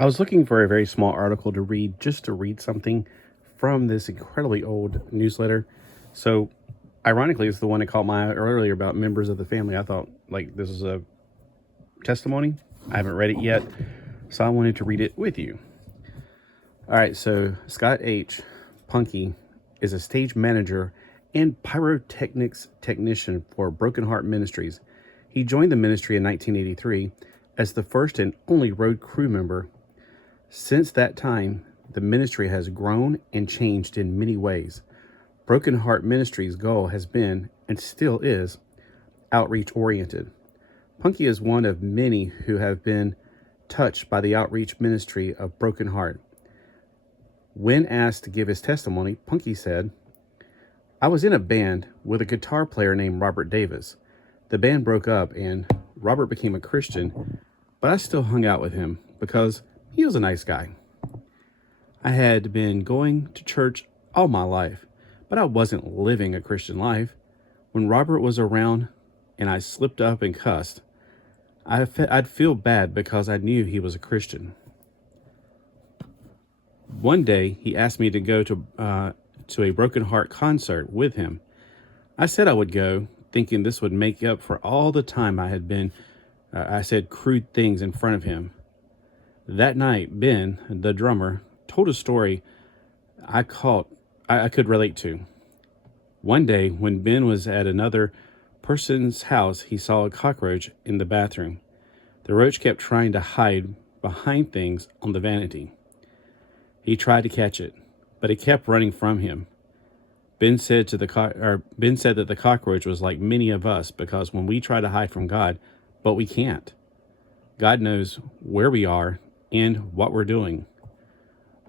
I was looking for a very small article to read, just to read something from this incredibly old newsletter. So, ironically, it's the one that caught my eye earlier about members of the family. I thought, like, this is a testimony. I haven't read it yet, so I wanted to read it with you. All right, so Scott H. Punky is a stage manager and pyrotechnics technician for Broken Heart Ministries. He joined the ministry in 1983 as the first and only road crew member. Since that time, the ministry has grown and changed in many ways. Broken Heart Ministries' goal has been, and still is, outreach-oriented. Punky is one of many who have been touched by the outreach ministry of Broken Heart. When asked to give his testimony, Punky said, "I was in a band with a guitar player named Robert Davis. The band broke up and Robert became a Christian, but I still hung out with him because he was a nice guy. I had been going to church all my life, but I wasn't living a Christian life. When Robert was around and I slipped up and cussed, I'd feel bad because I knew he was a Christian. One day, he asked me to go to a Broken Heart concert with him. I said I would go, thinking this would make up for all the time I said crude things in front of him. That night, Ben, the drummer, told a story I could relate to. One day, when Ben was at another person's house, he saw a cockroach in the bathroom. The roach kept trying to hide behind things on the vanity. He tried to catch it, but it kept running from him. Ben said that the cockroach was like many of us because when we try to hide from God, but we can't. God knows where we are and what we're doing.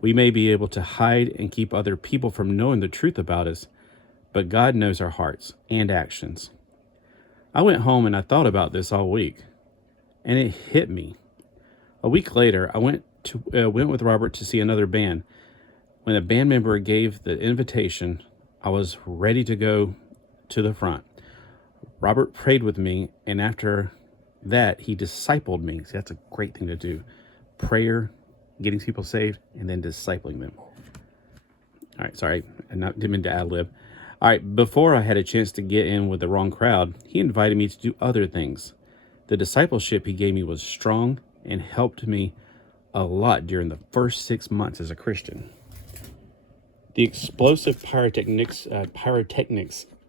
We may be able to hide and keep other people from knowing the truth about us, but God knows our hearts and actions. I went home and I thought about this all week, and it hit me. A week later, I went with Robert to see another band. When a band member gave the invitation, I was ready to go to the front. Robert prayed with me, and after that, he discipled me. See, that's a great thing to do. Prayer, getting people saved, and then discipling them. All right, sorry, I didn't mean to ad-lib. All right, before I had a chance to get in with the wrong crowd, he invited me to do other things. The discipleship he gave me was strong and helped me a lot during the first 6 months as a Christian. The explosive pyrotechnics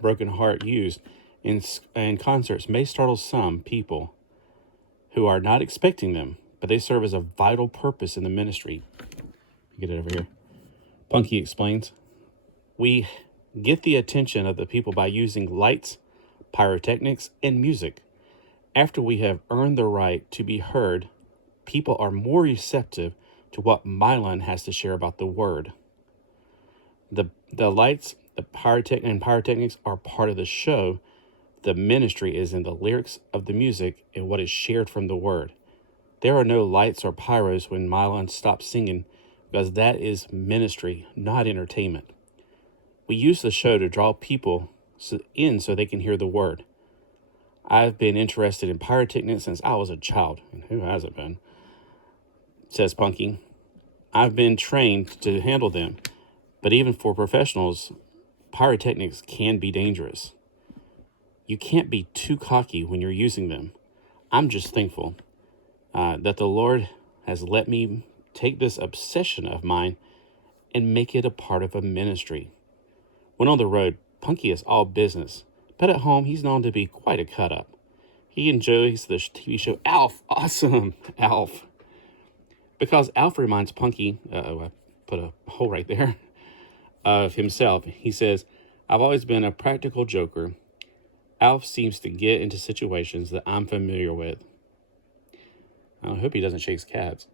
Broken Heart used in concerts may startle some people who are not expecting them, but they serve as a vital purpose in the ministry. Get it over here. Punky explains, "We get the attention of the people by using lights, pyrotechnics, and music. After we have earned the right to be heard, people are more receptive to what Mylon has to share about the word. The lights, pyrotechnics are part of the show. The ministry is in the lyrics of the music and what is shared from the word. There are no lights or pyros when Mylon stops singing because that is ministry, not entertainment. We use the show to draw people in so they can hear the word. I've been interested in pyrotechnics since I was a child." And who hasn't been? Says Punky. "I've been trained to handle them, but even for professionals, pyrotechnics can be dangerous. You can't be too cocky when you're using them. I'm just thankful that the Lord has let me take this obsession of mine and make it a part of a ministry." When on the road, Punky is all business, but at home he's known to be quite a cut-up. He enjoys the TV show Alf. Awesome, Alf. Because Alf reminds Punky, I put a hole right there, of himself. He says, "I've always been a practical joker. Alf seems to get into situations that I'm familiar with." I hope he doesn't chase cats.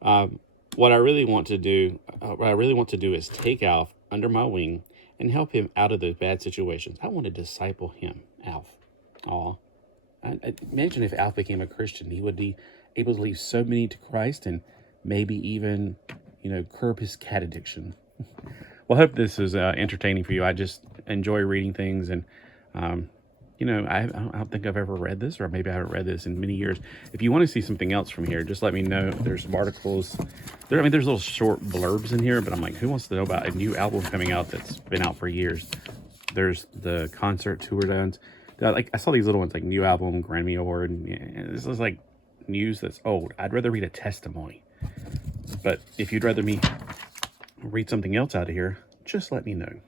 What I really want to do is take Alf under my wing and help him out of the bad situations. I want to disciple him, Alf. Aw. Imagine if Alf became a Christian. He would be able to lead so many to Christ and maybe even, curb his cat addiction. Well, I hope this is entertaining for you. I just enjoy reading things, and you know, I don't think I've ever read this, or maybe I haven't read this in many years. If you want to see something else from here, just let me know. There's articles. I mean, there's little short blurbs in here, but I'm like, who wants to know about a new album coming out that's been out for years? There's the concert tour done. Like, I saw these little ones, like new album, Grammy Award. And this is like news that's old. I'd rather read a testimony. But if you'd rather me read something else out of here, just let me know.